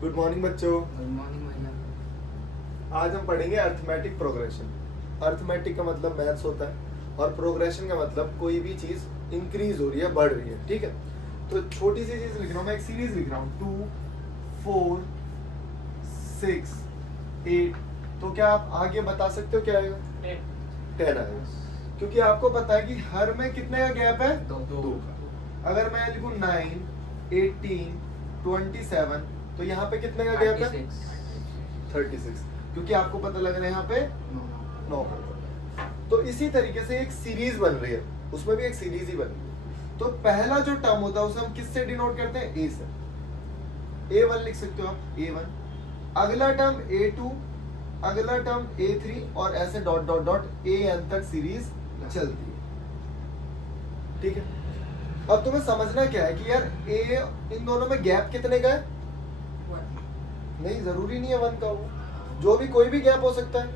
Good morning बच्चों। Good morning भैया। आज हम पढ़ेंगे अर्थमेटिक प्रोग्रेशन। अर्थमेटिक का मतलब मैथ्स होता है और प्रोग्रेशन का मतलब कोई भी चीज इंक्रीज हो रही है, बढ़ रही है। ठीक है, तो छोटी सी चीज लिख रहा हूँ, मैं एक सीरीज लिख रहा हूँ 2 4 6 8। तो क्या आप आगे बता सकते हो क्या आएगा? 10 आएगा, क्योंकि आपको पता है कि हर में कितने का गैप है? दो का। अगर मैं लिखूं 9 18 27, तो यहाँ पे कितने का गैप है? 36, क्योंकि आपको पता लग रहा है यहाँ पे 9 का। तो इसी तरीके से एक सीरीज बन रही है, उसमें भी एक सीरीज ही बन रही है। तो पहला जो टर्म होता है उसे हम किससे डिनोट करते हैं? ए से। A1 लिख सकते हो आप, A1। अगला टर्म A2, अगला टर्म A3 और ऐसे डॉट डॉट डॉट AN तक सीरीज चलती है। ठीक है, अब तुम्हें समझना क्या है कि यार A इन दोनों में गैप कितने का है? नहीं, जरूरी नहीं है 1 का हो, जो भी कोई भी गैप हो सकता है।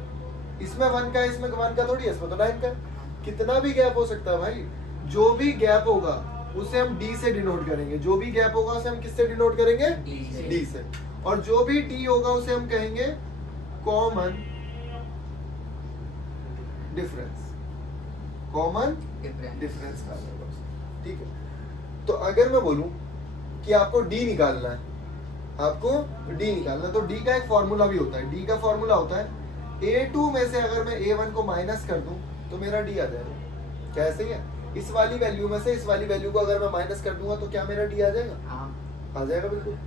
इसमें 1 का है, इसमें 1 का थोड़ी है, इसमें तो 9 का है। कितना भी गैप हो सकता है भाई। जो भी गैप होगा उसे हम D से डिनोट करेंगे, जो भी गैप होगा उसे हम किससे डिनोट करेंगे? D से। और जो भी D होगा उसे हम कहेंगे कॉमन डिफरेंस। कॉमन डिफरेंस का होगा। ठीक है, तो अगर मैं बोलूं कि आपको D निकालना है, आपको D निकालना है, तो D का एक फॉर्मूला भी होता है। D का फॉर्मूला होता है A2 में से अगर मैं A1 को माइनस कर दूं तो मेरा D आ जाएगा। कैसे है? इस वाली वैल्यू में से इस वाली वैल्यू को अगर मैं माइनस कर दूंगा तो क्या मेरा D आ जाएगा? आ जाएगा बिल्कुल।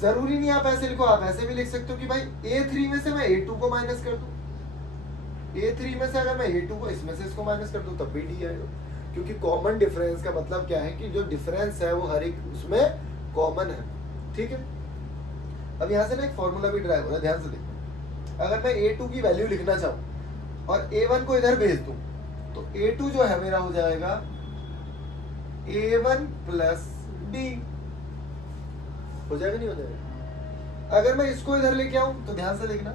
जरूरी नहीं आप ऐसे लिखो, आप ऐसे भी लिख सकते हो कि भाई A3 में से मैं A2 को माइनस कर दूं, A3 में से अगर मैं A2 को इसमें से इसको माइनस कर दूं तब भी D आएगा। क्योंकि कॉमन डिफरेंस का मतलब क्या है कि जो डिफरेंस है वो हर एक उसमें कॉमन है। ठीक है, अब यहाँ से ना एक फॉर्मूला भी ड्राइव हो रहा है, ध्यान से देखो। अगर मैं A2 की वैल्यू लिखना चाहूँ और A1 को इधर भेज दूं तो A2 जो है मेरा हो जाएगा A1 प्लस D। हो जाएगा नहीं हो जाएगा? अगर मैं इसको इधर लेके आऊं तो ध्यान से देखना,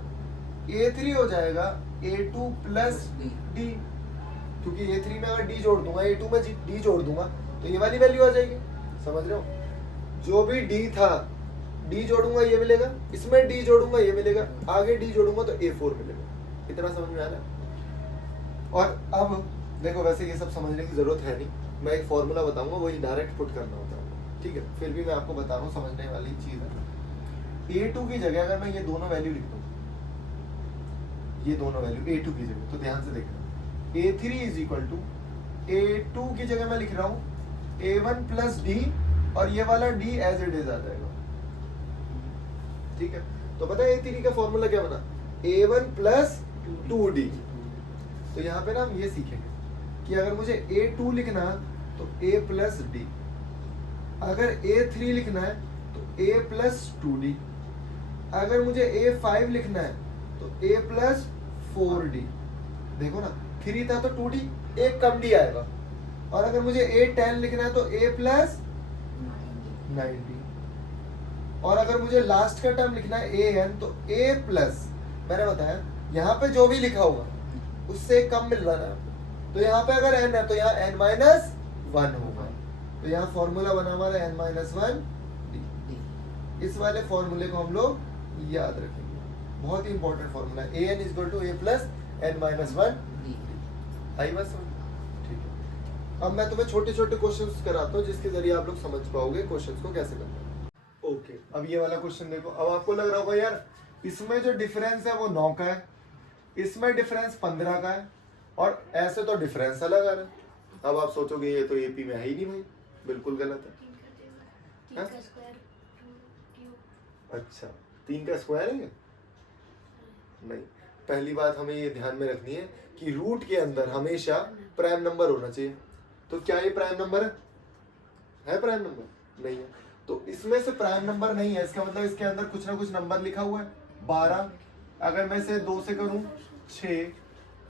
A3 हो जाएगा A2 प्लस D, क्योंकि A3 में अगर D जोड़ दूंगा, A2 में D जोड़ दूंगा तो ये वाली वैल्यू आ जाएगी। समझ रहे हो? जो भी D था, D जोड़ूंगा ये मिलेगा, इसमें D जोड़ूंगा ये मिलेगा, आगे D जोड़ूंगा तो A4 मिलेगा। इतना समझ में आ रहा है? और अब देखो, वैसे ये सब समझने की जरूरत है नहीं, मैं एक फॉर्मूला बताऊंगा, वही डायरेक्ट पुट करना होता है। ठीक है, फिर भी मैं आपको बता रहा हूँ, समझने वाली चीज है। A2 की जगह अगर मैं ये दोनों वैल्यू लिख दूं, ये दोनों वैल्यू A2 की जगह, तो ध्यान से देखना, A3 is equal to A2 की जगह मैं लिख रहा हूँ A1 प्लस D और ये वाला D एज इट इज आ जाएगा। ठीक है, तो पता है A3 का फॉर्मूला क्या बना? A1 plus 2D। तो यहाँ पे ना हम ये सीखेंगे कि अगर मुझे A2 लिखना है तो A प्लस D, अगर A3 लिखना है तो A प्लस 2D, अगर मुझे A5 लिखना है तो A प्लस 4D। देखो ना, 3 था तो 2D, एक कम D आएगा। और अगर मुझे A10 लिखना है तो A प्लस 9D, और अगर मुझे लास्ट का टर्म लिखना है AN तो A प्लस, मैंने बताया यहाँ पे जो भी लिखा होगा उससे कम मिल रहा है, तो यहाँ पे अगर n है तो यहाँ n माइनस 1 होगा। तो यहाँ फॉर्मूला बना हमारा n माइनस 1 D। इस वाले फॉर्मूले को हम लोग याद रखेंगे, बहुत ही इंपॉर्टेंट फॉर्मूला है। an is equal to a plus n minus 1 D। आई बात समझ? ठीक है, अब मैं तुम्हें छोटे छोटे क्वेश्चंस कराता हूँ जिसके जरिए आप लोग समझ पाओगे क्वेश्चंस को कैसे करना है। ओके, अब ये वाला क्वेश्चन देखो। अब आपको लग रहा होगा यार इसमें जो डिफरेंस है वो 9 का है, इसमें डिफरेंस 15 का है, और ऐसे तो डिफरेंस अलग आ रहा है। अब आप सोचोगे ये तो एपी में है ही नहीं भाई, बिल्कुल गलत है। अच्छा, 3 का स्क्वायर है? नहीं, पहली बात हमें ये ध्यान में रखनी है कि रूट के अंदर हमेशा प्राइम नंबर होना चाहिए। तो क्या ये प्राइम नंबर है? प्राइम नंबर नहीं है, तो इसमें से प्राइम नंबर नहीं है, इसका मतलब इसके अंदर कुछ ना कुछ नंबर लिखा हुआ है। 12, अगर मैं इसे 2 से करूं 6,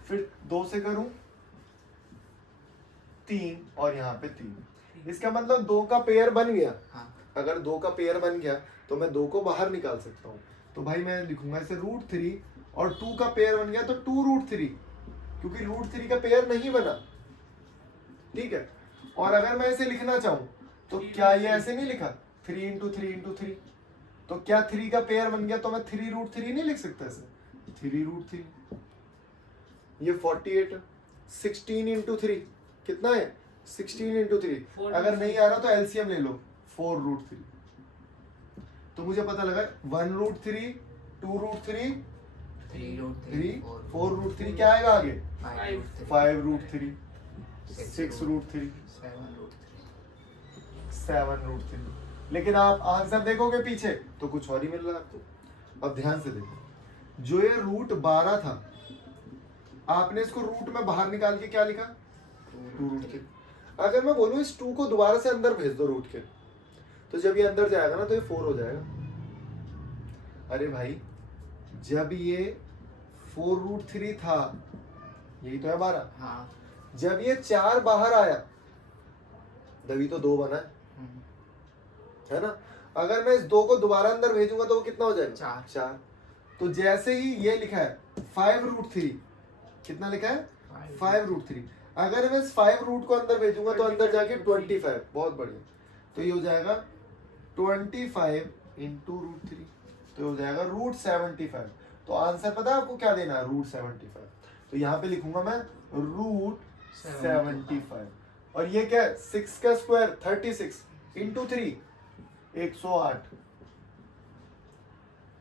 फिर 2 से करूं 3 और यहाँ पे 3, इसका मतलब 2 का पेयर बन गया। अगर 2 का पेयर बन गया तो मैं 2 को बाहर निकाल सकता हूँ। तो भाई मैं लिखूंगा इसे √3, और 2 का पेयर बन गया तो 2√3, क्योंकि √3 का पेयर नहीं बना। ठीक है, और अगर मैं इसे लिखना चाहूँ तो क्या ये ऐसे नहीं लिखा 3 × 3 × 3? तो क्या 3 का पेयर बन गया, तो मैं 3√3 नहीं लिख सकता इसे, 3√3। ये 48 है, 16 इंटू 3 कितना है, 16 इंटू 3। अगर नहीं आ रहा तो एलसीएम ले लो, 4√3। तो मुझे पता लगा 1√3, 2√3, 3, 4√3, क्या आएगा आगे, 5√3, 6√3, 7√3। लेकिन आप आंसर देखोगे पीछे तो कुछ और ही मिल रहा है आपको। अब ध्यान से देखो, जो ये √12 था, आपने इसको रूट में बाहर निकाल के क्या लिखा, 2√3। अगर मैं बोलूं इस 2 को दोबारा से अंदर भेज दो रूट के, तो जब ये अंदर जाएगा ना तो ये 4 हो जाएगा। अरे भाई, जब ये 4√3 था, यही तो है 12, हाँ। जब ये 4 बाहर आया तभी तो 2 बना है ना। अगर मैं इस 2 को दोबारा अंदर भेजूंगा तो वो कितना हो जाएगा, 4। तो जैसे ही ये लिखा है 5√3, कितना लिखा है, 5√3। अगर मैं इस 5 रूट को अंदर भेजूंगा तो अंदर जाके 25, बहुत बढ़िया। तो ये हो जाएगा 25 इंटू √3, तो हो जाएगा √75। तो आंसर पता है आपको क्या देना है, √75। तो यहाँ पे लिखूंगा मैं √75। और ये क्या है, 6 का स्क्वायर 36 इंटू 3 108,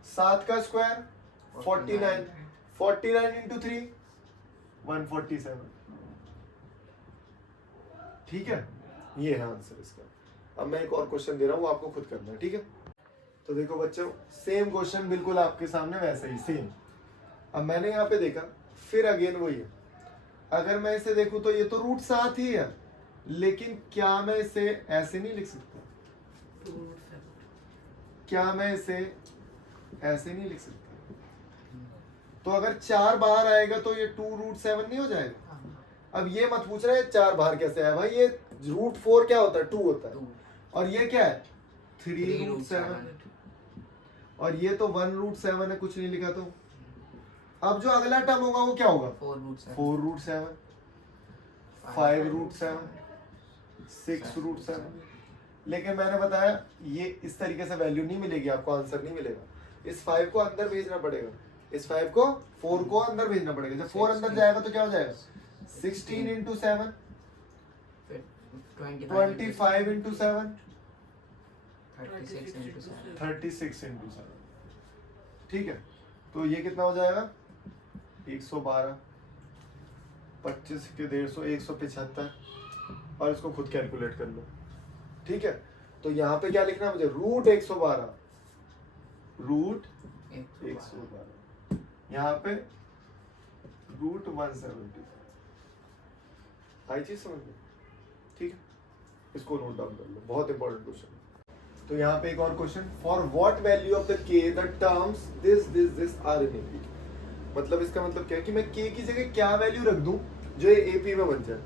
7 का स्क्वायर 49, 49 इंटू 3 147। ठीक है, ये है आंसर इसका। अब मैं एक और क्वेश्चन दे रहा हूँ, वो आपको खुद करना है, ठीक है। तो देखो बच्चों, सेम क्वेश्चन बिल्कुल आपके सामने वैसे ही सेम। अब मैंने यहाँ पे देखा, फिर अगेन वही है। अगर मैं इसे देखूं तो ये तो √7 ही है, लेकिन क्या मैं इसे ऐसे नहीं लिख सकता, क्या मैं इसे ऐसे नहीं लिख सकता। तो अगर 4 बाहर आएगा तो ये 2√7 नहीं हो जाएगा। अब ये मत पूछ रहे 4 बाहर कैसे आया, भाई ये √4 क्या होता है, 2 होता है। और ये क्या है, 3√7। और ये तो 1√7 है, कुछ नहीं लिखा। तो अब जो अगला टर्म होगा वो क्या होगा, 4√7, 5√7, 6√7। लेकिन मैंने बताया ये इस तरीके से वैल्यू नहीं मिलेगी आपको, आंसर नहीं मिलेगा। इस 5 को अंदर भेजना पड़ेगा, इस 5 को 4 को अंदर भेजना पड़ेगा। जब 4 अंदर जाएगा तो क्या हो जाएगा, 16 इंटू 7, 25 इंटू 7, 36 इंटू 7। ठीक है, तो ये कितना हो जाएगा, 112, 25 के 150, 175। और इसको खुद कैलकुलेट कर लो। ठीक है, तो यहाँ पे क्या लिखना है मुझे, √112, √112, यहाँ पे √175। आई चीज समझ लो, ठीक है। इसको नोट डाउन कर लो, बहुत इंपॉर्टेंट क्वेश्चन है। तो यहाँ पे एक और question, for what value of the k the terms this are in AP। मतलब इसका मतलब क्या है कि मैं k की जगह क्या वैल्यू रख दूं जो ये AP में बन जाए।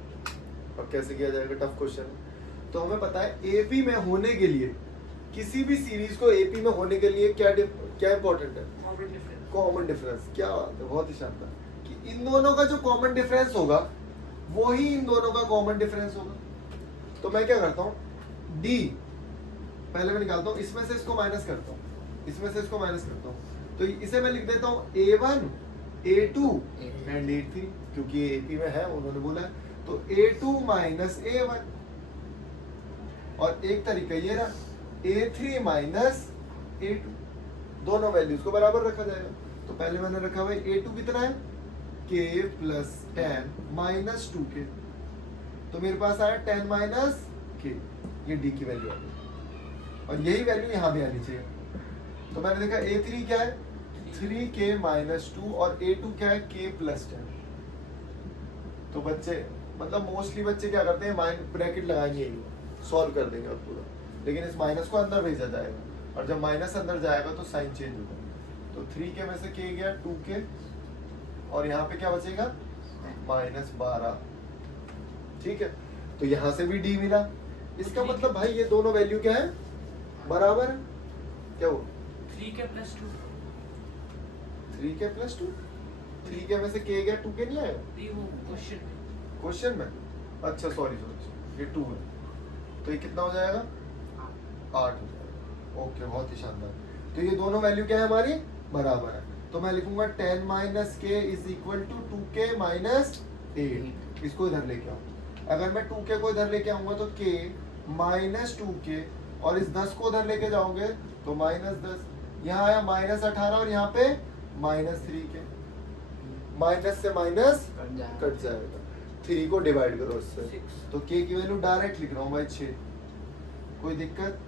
अब कैसे किया जाएगा, टफ क्वेश्चन है। तो हमें पता है AP में होने के लिए, किसी भी सीरीज को AP में होने के लिए क्या इंपॉर्टेंट है, कॉमन डिफरेंस। क्या बात है, बहुत ही शानदार, कि इन दोनों का जो कॉमन डिफरेंस होगा वो ही इन दोनों का कॉमन डिफरेंस होगा। तो मैं क्या करता हूँ, D पहले मैं निकालता हूँ, इसमें से इसको माइनस करता हूँ, इसमें से इसको माइनस करता हूँ। तो इसे मैं लिख देता हूँ A1, A2 एंड A3, क्योंकि ये AP में है, उन्होंने बोला है। तो A2 माइनस A1, और एक तरीका ये रहा, A3 माइनस A2, दोनों वैल्यूज को बराबर रखा जाएगा। तो पहले मैंने रखा हुआ A2 कितना है, K प्लस 10 माइनस 2K, तो मेरे पास आया 10 माइनस K, ये D की वैल्यू आ गई। और यही वैल्यू यहाँ भी आनी चाहिए। तो मैंने देखा A3 क्या है, 3K माइनस 2, और A2 क्या है, K प्लस 10। तो बच्चे मतलब मोस्टली बच्चे क्या करते हैं, माइनस ब्रैकेट लगाएंगे, सॉल्व कर देंगे और पूरा, लेकिन इस माइनस को अंदर भेजा जाएगा, और जब माइनस अंदर जाएगा तो साइन चेंज होगा। तो 3K में से K गया 2K, और यहाँ पे क्या बचेगा, -12। ठीक है, तो यहाँ से भी D मिला। इसका मतलब भाई ये दोनों वैल्यू क्या है, बराबर है। क्या वो 3K plus 2, 3K plus 2, 3K में से K गया 2K नहीं आएगा वो क्वेश्चन क्वेश्चन में। अच्छा सॉरी, ये 2 है, तो ये कितना हो जाएगा, 8 हो जाएगा। ओके, बहुत ही शानदार। तो ये दोनों वैल्यू क्या है हमारी बराबर है, तो मैं लिखूंगा 10 माइनस के is equal to 2k minus 8। इसको इधर लेके आऊँ, अगर मैं 2k को इधर लेके आऊंगा तो k माइनस 2k, और इस 10 को उधर लेके जाओगे तो -10, यहाँ आया -18 और यहाँ पे -3k, माइनस से माइनस कट जाएगा, 3 को डिवाइड करो इससे, तो k की वैल्यू डायरेक्ट लिख रहा हूँ भाई 6, कोई दिक्कत?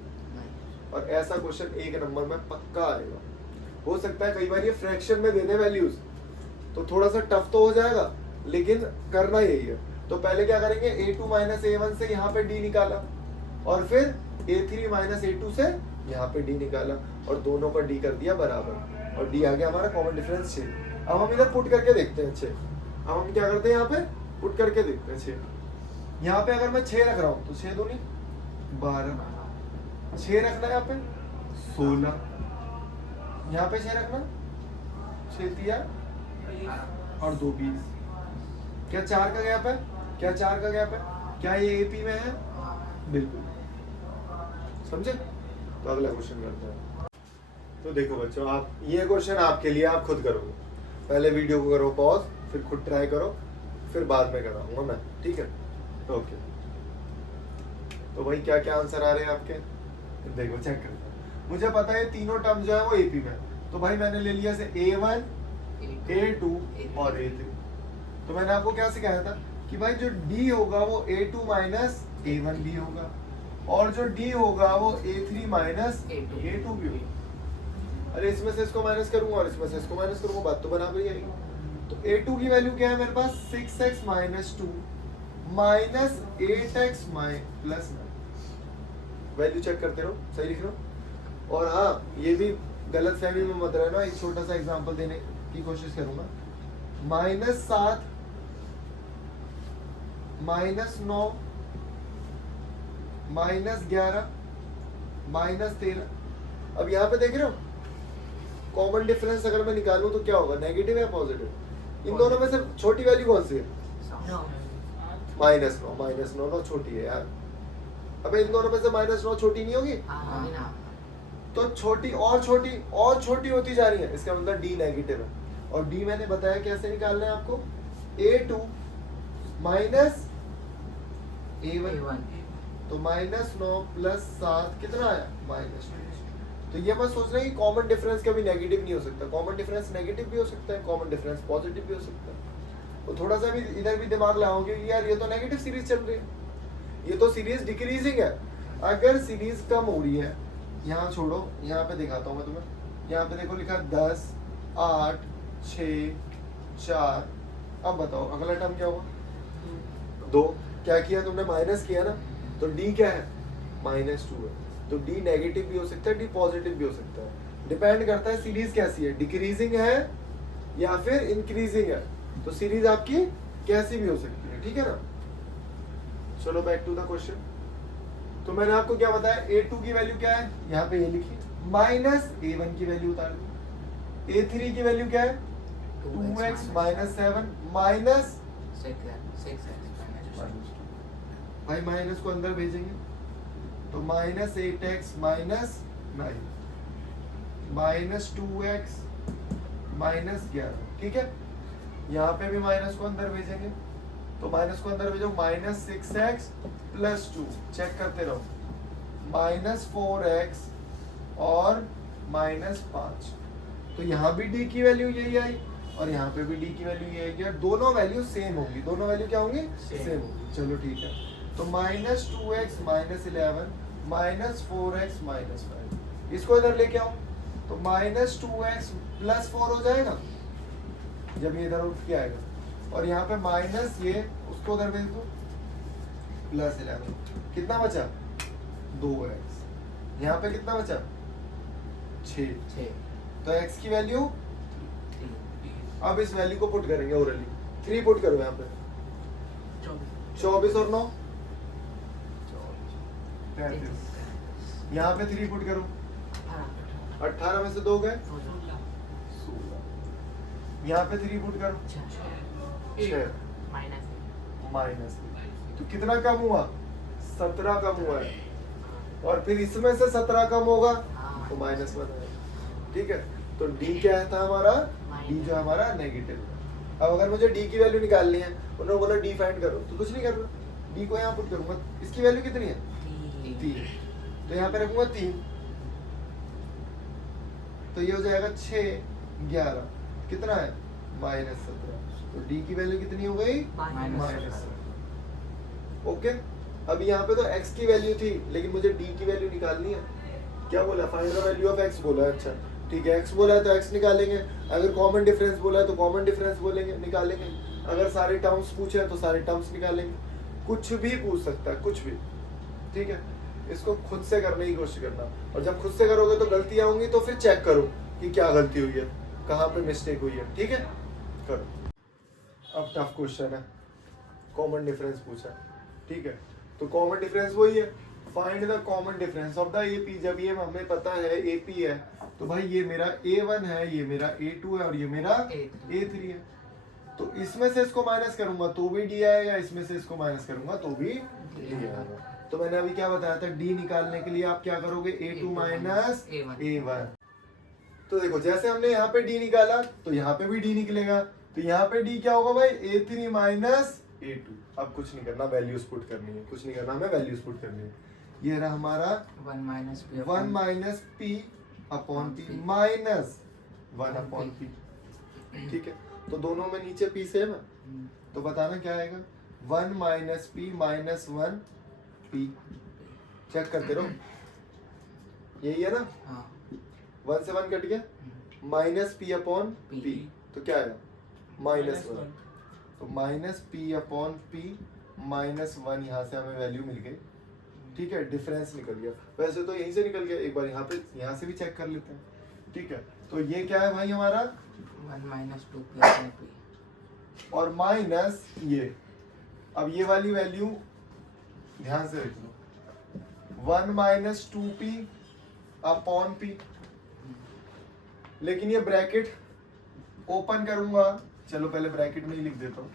और ऐसा क्वेश्चन 1 नंबर में पक्का आएगा। हो सकता है कई बार ये फ्रैक्शन में दे दे वैल्यूज, तो थोड़ा सा टफ तो हो जाएगा, लेकिन करना यही है। तो पहले क्या करेंगे, a2 माइनस a1 से यहाँ पे d निकाला, और फिर a3 माइनस a2 से यहाँ पे d निकाला, और दोनों का d कर दिया बराबर, और d आ गया हमारा कॉमन डिफरेंस 6। अब हम इधर पुट करके देखते हैं 6। अब हम क्या करते हैं, यहाँ पे पुट करके देखते हैं 6। यहाँ पे अगर मैं 6 रख रहा हूँ तो 6 दूनी 12, 6 रखना है यहाँ पे 16, यहाँ पे 6 रखना 6 तिया और 2 20, क्या 4 का गैप है? क्या 4 का गैप है? क्या ये एपी में है? बिल्कुल, समझे? तो अगला क्वेश्चन करते हैं। तो देखो बच्चों, आप ये क्वेश्चन आपके लिए आप खुद करोगे, पहले वीडियो को करो पॉज, फिर खुद ट्राई करो, फिर बाद में कराऊंगा मैं, ठीक है? ओके, तो भाई क्या क्या आंसर आ रहे हैं आपके, देखो चेक करते हैं। मुझे पता है तीनों टर्म जो है वो एपी में, तो भाई मैंने ले लिया से a1 a2 और a3। तो मैंने आपको क्या सिखाया था कि भाई जो d होगा वो a2 माइनस a1 भी होगा, और जो d होगा वो a3 माइनस a2 भी होगा। अरे इसमें से इसको माइनस करूंगा और इसमें से इसको माइनस करूंगा, बात तो बराबर ही आएगी। तो a2 की वैल्यू क्या है मेरे पास, 6x minus 2 minus 8x plus 9। Value check करते रहो, सही लिख रहे हो। और हाँ, ये भी गलत फहमी में मत रहना, एक छोटा सा एग्जांपल देने की कोशिश करूंगा। -7 -9 -11 -13। अब यहाँ पे देख रहे हो, कॉमन डिफरेंस अगर मैं निकालूं तो क्या होगा, नेगेटिव या पॉजिटिव? इन दोनों में से छोटी वैल्यू कौन सी है? -9 9 छोटी है यार। अबे इन दोनों में से -9 छोटी नहीं होगी? तो छोटी और छोटी और छोटी होती जा रही है, इसका मतलब d नेगेटिव है। और d मैंने बताया कैसे निकालना है आपको, a2 माइनस a1, तो -9 प्लस 7 कितना आया, -2। तो ये मत सोचना कि कॉमन डिफरेंस कभी नेगेटिव नहीं हो सकता, कॉमन डिफरेंस नेगेटिव भी हो सकता है, कॉमन डिफरेंस पॉजिटिव भी हो सकता है। तो थोड़ा सा भी इधर भी दिमाग लगाओगे कि यार ये तो नेगेटिव सीरीज चल रही है, ये तो सीरीज डिक्रीजिंग है। अगर सीरीज कम हो रही है, यहाँ छोड़ो, यहाँ पे दिखाता हूँ मैं तुम्हें, यहाँ पे देखो लिखा 10 8 6 4। अब बताओ अगला टर्म क्या होगा, 2। क्या किया तुमने, माइनस किया ना, तो d क्या है, -2 है। तो d नेगेटिव भी हो सकता है, d पॉजिटिव भी हो सकता है, डिपेंड करता है सीरीज कैसी है, डिक्रीजिंग है या फिर इंक्रीजिंग है। तो सीरीज आपकी कैसी भी हो सकती है, ठीक है ना। चलो बैक टू द क्वेश्चन। तो मैंने आपको क्या बताया, a2 की वैल्यू क्या है, यहाँ पे ये लिखी, माइनस a1 की वैल्यू उतार दी। a3 की वैल्यू क्या है, 2x माइनस 7 माइनस 6x। भाई माइनस को अंदर भेजेंगे तो -8x माइनस 9 -2x माइनस 11, ठीक है। यहाँ पे भी माइनस को अंदर भेजेंगे तो माइनस को अंदर भेजो, -6x प्लस 2, चेक करते रहो, -4x और -5। तो यहाँ भी d की वैल्यू यही आई और यहाँ पे भी d की वैल्यू यही आई, दोनों वैल्यू सेम होंगी, दोनों वैल्यू क्या होंगी, सेम होंगी। चलो ठीक है, तो -2x -11 -4x -5, इसको इधर लेके आओ तो -2x प्लस 4 हो जाएगा जब ये इधर उठ के आएगा, और यहाँ पे माइनस ये उसको उधर भेज दो +11, कितना बचा 2x, यहाँ पे कितना बचा 6। तो x की वैल्यू, अब इस वैल्यू को पुट करेंगे ओरली, 3 पुट करो यहाँ पे, 24 और 9 35, यहाँ पे 3 पुट करो, 18 में से 2 गए 16, यहाँ पे 3 पुट करो 6 माइनस, तो कितना कम हुआ, 17 कम हुआ है, और फिर इसमें से 17 कम होगा तो -1 है। ठीक है, तो डी क्या है था हमारा, डी जो हमारा नेगेटिव। अब अगर मुझे डी की वैल्यू निकालनी है, उन्होंने बोला डी फाइंड करो, तो कुछ नहीं कर रहा, डी को यहाँ पुट करूंगा। इसकी वैल्यू कितनी है, 3, तो यहाँ पे रखूंगा 3, तो ये हो जाएगा 6, 11, कितना है -17, तो डी की वैल्यू कितनी हो गई, -17। ओके। अब यहाँ पे तो x की वैल्यू थी, लेकिन मुझे d की वैल्यू निकालनी है। क्या बोला, find the value of x बोला है। अच्छा ठीक है, x बोला है तो x निकालेंगे, अगर कॉमन डिफरेंस बोला है तो कॉमन डिफरेंस बोलेंगे, निकालेंगे, अगर सारे टर्म्स पूछे हैं तो सारे टर्म्स निकालेंगे, कुछ भी पूछ सकता है, कुछ भी। ठीक है, इसको खुद से करने की कोशिश करना, और जब खुद से करोगे तो गलतियां होंगी तो फिर चेक करो कि क्या गलती हुई है, कहाँ पे मिस्टेक हुई है। ठीक है, करो। अब टफ क्वेश्चन है, कॉमन डिफरेंस पूछा है। ठीक है, तो कॉमन डिफरेंस वही है, find the common difference of the AP. जब ये हमें पता है एपी है, तो भाई ये मेरा A1 है, ये मेरा A2 है और ये मेरा A3 है। तो इसमें से इसको माइनस करूंगा तो भी D आएगा, इसमें से इसको माइनस करूंगा तो भी D आएगा। तो मैंने अभी क्या बताया था, D निकालने के लिए आप क्या करोगे, A2 माइनस A1। तो देखो जैसे हमने यहाँ पे D निकाला तो यहाँ पे भी D निकलेगा, तो यहाँ पे D क्या होगा भाई, A3 माइनस A2। अब कुछ नहीं करना, वैल्यूज पुट करनी है, कुछ नहीं करना, हमें वैल्यूज पुट करनी है। ये रहा हमारा 1 minus P upon P minus 1 upon P। ठीक है, तो दोनों में नीचे P सेम है, तो बताना क्या आएगा, 1 minus P minus 1 P। Check करते रहो, यही है ना, 1 से 1 कट गया, माइनस P अपॉन P, तो क्या आएगा -1। तो minus P upon P minus 1, यहाँ से हमें वैल्यू मिल गई। ठीक है, डिफरेंस निकल गया, वैसे तो यहीं से निकल गया, एक बार यहाँ से भी चेक कर लेते हैं। ठीक है, तो ये क्या है भाई हमारा 1 माइनस 2 प्लस P और माइनस ये। अब ये वाली वैल्यू ध्यान से रख लो, 1 माइनस 2P अपॉन P, लेकिन ये ब्रैकेट ओपन करूंगा, चलो पहले ब्रैकेट में ही लिख देता हूँ,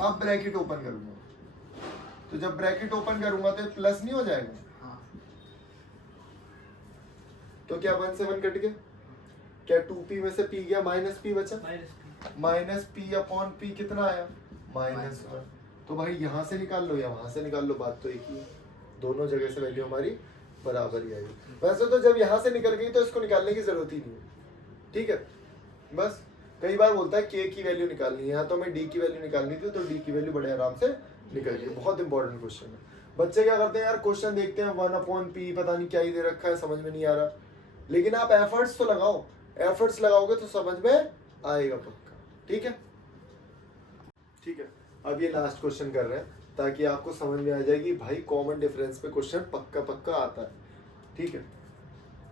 अब ब्रैकेट ओपन करूंगा, तो जब ब्रैकेट ओपन करूंगा तो प्लस नहीं हो जाएगा, तो क्या 1 से 1 कट गया, क्या 2P में से P गया, माइनस P बचा, माइनस P अपॉन P कितना आया, -1। तो भाई यहाँ से निकाल लो या वहां से निकाल लो, बात तो एक ही है, दोनों जगह से वैल्यू हमारी बराबर ही आएगी। वैसे तो जब यहाँ से निकल गई तो इसको निकालने की जरूरत ही नहीं है। ठीक है, बस कई बार बोलता है K की वैल्यू निकालनी है, यहाँ तो हमें D की वैल्यू निकालनी थी, तो D की वैल्यू बड़े आराम से निकल गई। बहुत इंपॉर्टेंट क्वेश्चन है। बच्चे क्या करते हैं यार, क्वेश्चन देखते हैं 1 अपॉन P, पता नहीं क्या ही दे रखा है, समझ में नहीं आ रहा, लेकिन आप एफर्ट्स तो लगाओ, एफर्ट्स लगाओगे तो समझ में आएगा पक्का। ठीक है, ठीक है, अब ये लास्ट क्वेश्चन कर रहे हैं ताकि आपको समझ में आ जाए कि भाई कॉमन डिफरेंस पे क्वेश्चन पक्का पक्का आता है। ठीक है,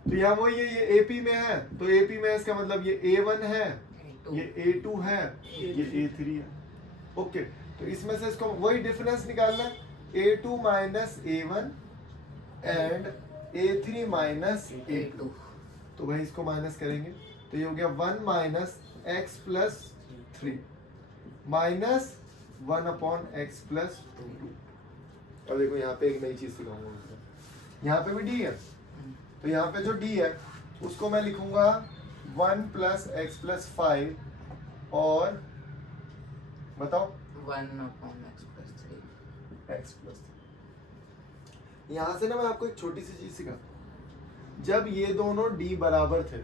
तो यहाँ वो ये AP में है, तो AP में इसका मतलब ये A1 है, ये A2 है, ये A3 है। ओके, तो इसमें से इसको वही डिफरेंस निकालना है, A2 minus A1 and A3 minus A2। तो भाई इसको माइनस करेंगे तो ये हो गया 1 minus x plus 3 minus 1 upon x plus 2। अब देखो यहाँ पे एक नई चीज सिखाऊंगा, यहाँ पे भी D है, तो यहाँ पे जो D है उसको मैं लिखूंगा 1 प्लस x प्लस 5 और बताओ 1 upon x plus 3 x plus. यहाँ से ना मैं आपको एक छोटी सी चीज सिखा, जब ये दोनों D बराबर थे,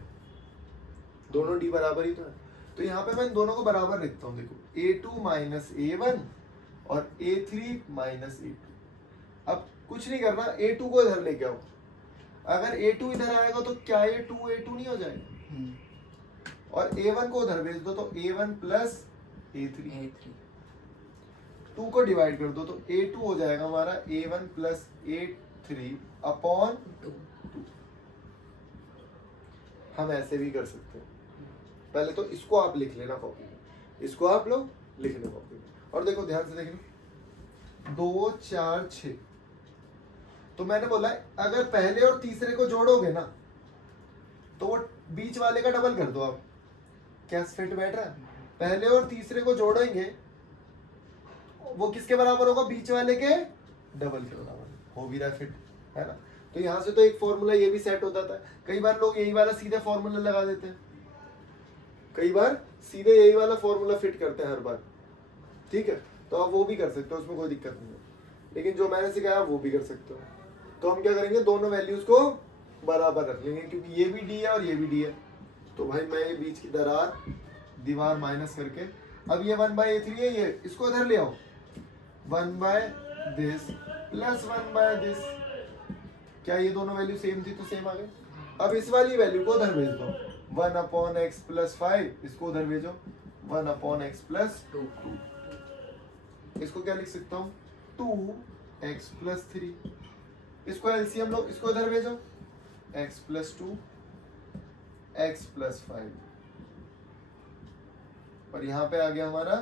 दोनों D बराबर ही तो है, तो यहाँ पे मैं इन दोनों को बराबर लिखता हूँ। देखो A2 माइनस A1 और A3 माइनस A2। अब कुछ नहीं करना, A2 को इधर लेके आओ, अगर A2 इधर आएगा तो क्या ये 2A2 नहीं हो जाएगा, और A1 को उधर भेज दो तो A1 प्लस A3। 2 को डिवाइड कर दो तो A2 हो जाएगा हमारा A1 प्लस A3 अपॉन 2। हम ऐसे भी कर सकते हैं, पहले तो इसको आप लिख लेना कॉपी में, इसको आप लोग लिख लो कॉपी में, और देखो ध्यान से देखना 2 4 6। तो मैंने बोला अगर पहले और तीसरे को जोड़ोगे ना तो वो बीच वाले का डबल कर दो आप, क्या फिट बैठ रहा है, पहले और तीसरे को जोड़ेंगे वो किसके बराबर होगा, बीच वाले के डबल के बराबर, हो भी रहा है फिट, है ना। तो यहाँ से तो एक फॉर्मूला ये भी सेट हो जाता है। कई बार लोग यही वाला सीधे फॉर्मूला लगा देते हैं, कई बार सीधे यही वाला फॉर्मूला फिट करते हैं हर बार, ठीक है। तो आप वो भी कर सकते हो, उसमें कोई दिक्कत नहीं है, लेकिन जो मैंने सिखाया वो भी कर सकते हो। तो हम क्या करेंगे, दोनों वैल्यूज को बराबर रख लेंगे, क्योंकि ये भी डी है और ये भी डी है। तो भाई मैं ये बीच की दीवार माइनस करके, अब ये 1/3 है, ये इसको इधर ले आओ, 1/this प्लस 1/this। क्या ये दोनों वैल्यू सेम थी तो सेम आ गए। अब इस वाली वैल्यू को उधर भेज दो, 1/x + 5, इसको उधर भेजो 1/x + 2। इसको क्या लिख सकता हूँ, 2x + 3। इसको एलसीएम लो, इसको इधर भेजो, x + 2 x + 5, और यहाँ पे आ गया हमारा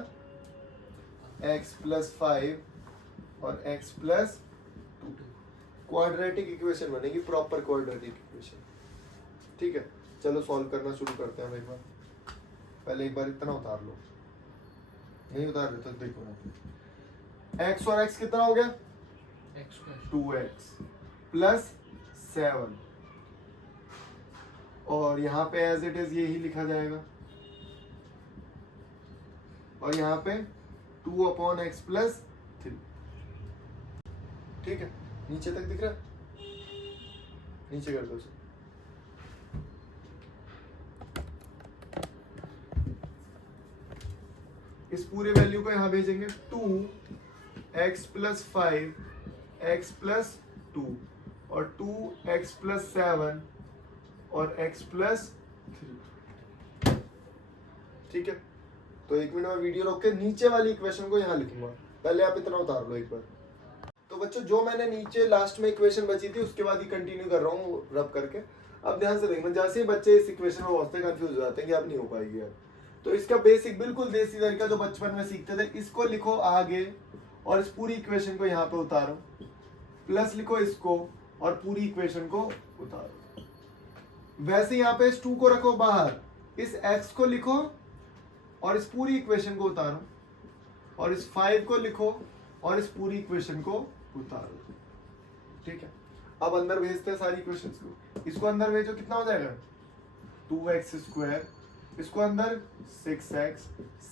x + 5 और x + 2। क्वाड्रेटिक इक्वेशन बनेगी, प्रॉपर क्वाड्रेटिक इक्वेशन, ठीक है। चलो सॉल्व करना शुरू करते हैं हम एक बार। पहले एक बार इतना उतार लो, यही उतार रहे तो देखो ना, x और x कितना हो गया, x 2x + 7, और यहाँ पे एज इट इज यही लिखा जाएगा, और यहाँ पे 2/x + 3, ठीक है। नीचे तक दिख रहा है, नीचे कर दो उसे। इस पूरे वैल्यू को यहाँ भेजेंगे, 2x + 5 x + 2 और 2x + 7 और x + 3, ठीक है। तो एक मिनट में वीडियो रोक के नीचे वाली इक्वेशन को यहाँ लिखूंगा, पहले आप इतना उतार लो एक बार। तो बच्चों जो मैंने नीचे लास्ट में इक्वेशन बची थी उसके बाद ही कंटिन्यू कर रहा हूँ रब करके। अब ध्यान से देखना, जैसे ही बच्चे इस इक्वेशन में पहुंचते हैं कंफ्यूज हो जाते हैं कि अब नहीं हो पाएगी यार। तो इसका बेसिक बिल्कुल देसी तरीका जो बचपन में सीखते थे, इसको लिखो आगे और इस पूरी इक्वेशन को यहाँ पे उतारो, प्लस लिखो इसको और पूरी इक्वेशन को उतारो। वैसे यहाँ पे इस 2 को रखो बाहर, इस x को लिखो और इस पूरी इक्वेशन को उतारो, और इस 5 को लिखो और इस पूरी इक्वेशन को उतारो, ठीक है। अब अंदर भेजते हैं सारी इक्वेशंस को। इसको अंदर भेजो, कितना हो जाएगा, 2x², इसको अंदर 6x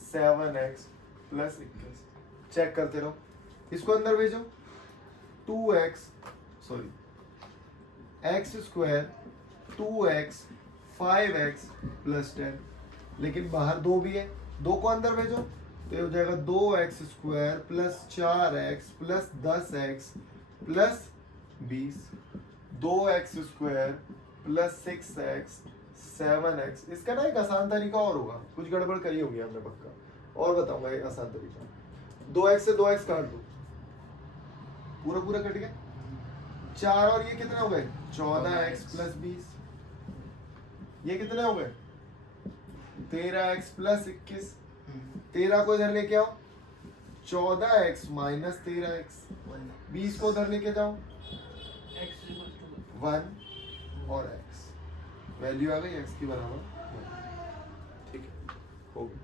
7x + 21, चेक करते रहो। इसको अंदर भेजो, 2x x², 2x 5x + 10, लेकिन बाहर 2 भी है, 2 को अंदर भेजो तो ये हो जाएगा 2x² + 4x + 10x + 20, 2x² + 6x 7x। इसका ना एक आसान तरीका और होगा, कुछ गड़बड़ करी होगी हमने पक्का, और बताऊंगा एक आसान तरीका। 2x से 2x काट दो, पूरा पूरा कट गया। 4 और ये कितने हो गए, 14x + 20, ये कितने हो गए, 13x + 21। 13 को इधर लेके आओ, 14x - 13x, 20 को उधर लेके जाओ, x = 1 और x, वैल्यू आ गई x की बराबर, ठीक है, हो गई।